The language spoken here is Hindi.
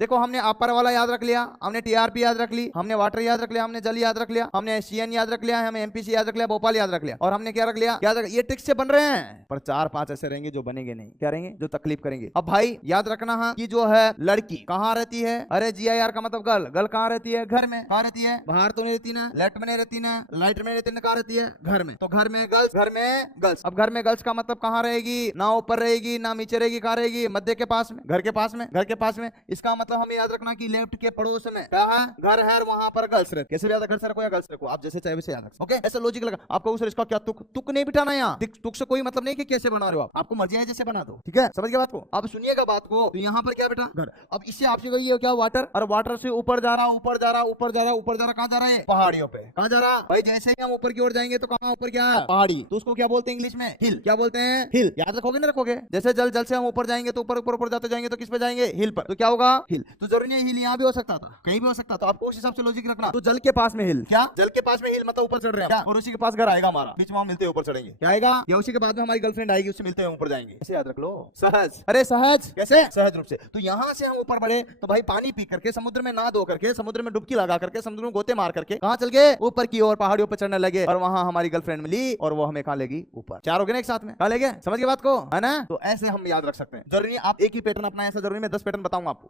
देखो हमने अपर वाला याद रख लिया, हमने टीआरपी याद रख ली, हमने वाटर याद रख लिया, हमने जल याद रख लिया, हमने सीएन याद रख लिया, हमें एमपीसी याद रख लिया, भोपाल याद रख लिया, और हमने क्या रख लिया, ये ट्रिक्स से बन रहे हैं, पर 4-5 ऐसे रहेंगे जो बनेंगे नहीं, क्या रहेंगे, जो तकलीफ करेंगे। अब भाई याद रखना है कि जो है लड़की कहाँ रहती है, अरे GIR का मतलब गर्ल, गर्ल कहाँ रहती है, घर में, कहाँ रहती है, बाहर तो नहीं रहती ना, लेफ्ट में नहीं रहती ना, लाइट में रहती ना, कहाँ रहती है, घर में, तो घर में गर्ल्स, घर में गर्ल्स। अब घर में गर्ल्स का मतलब कहाँ रहेगी, ना ऊपर रहेगी ना नीचे रहेगी, कहाँ रहेगी, मध्य के पास में, घर के पास में, घर के पास में। इसका मतलब हमें याद रखना कि लेफ्ट के पड़ोस में क्या है, घर है, वहां पर गर्ल्स रहती है। कैसे याद, घर से रखो या गर्ल्स रखो, आप जैसे चाहे वैसे याद रखो। ओके, ऐसा लॉजिक लगा आपको। उस इसका क्या तुक, तुक नहीं बिठाना यहाँ, तुक से कोई मतलब नहीं कि कैसे बना रहे हो आप, आपको मर्जी है जैसे बना दो, ठीक है, समझ गए बात को। अब सुनिएगा बात को, तो यहाँ पर क्या बेटा, घर। अब इससे आपसे ये क्या, वाटर, और वाटर से ऊपर जा रहा, ऊपर जा रहा, ऊपर जा रहा, ऊपर जा रहा, कहाँ जा रहा है, पहाड़ियों पे। कहाँ जा रहा भाई, जैसे ही हम ऊपर की ओर जाएंगे तो कहाँ ऊपर, क्या पहाड़ी, तो उसको क्या बोलते हैं इंग्लिश में, हिल। क्या बोलते हैं, हिल। याद रखोगे ना रखोगे, जैसे जल जल से हम ऊपर जाएंगे तो ऊपर ऊपर ऊपर जाते जाएंगे तो किस पे जाएंगे, हिल पर, तो क्या होगा, हिल। तो जरूरी नहीं हिल यहाँ भी हो सकता था, कहीं भी हो सकता था, आपको उस हिसाब से लॉजिक रखना। तो जल के पास में हिल, क्या जल के पास में हिल मतलब ऊपर चढ़ रहे हैं, और उसी के पास घर आएगा हमारा, बीच में हम मिलते हैं ऊपर चढ़ेंगे, क्या आएगा, या उसी के बाद में हमारी गर्लफ्रेंड आएगी, उससे मिलते हैं ऊपर जाएंगे, ऐसे याद रख लो, सहज। अरे सहज कैसे, सहज रूप से। तो यहाँ से हम ऊपर बढ़े तो भाई पानी पी करके, समुद्र में नहा धो करके, समुद्र में डुबकी लगा करके, समुद्र में गोते मार करके कहाँ चल गए, ऊपर की ओर, पहाड़ियों पर चढ़ने लगे, और वहां हमारी गर्लफ्रेंड मिली, और वो हमें कहाँ लेगी, ऊपर। चार हो गए ना एक साथ में, कहाँ ले गए, समझ गए बात को, है ना। तो ऐसे हम याद रख सकते हैं, जरूरी आप एक ही पैटर्न अपना, ऐसा जरूरी मैं 10 पैटर्न बताऊंगा आपको।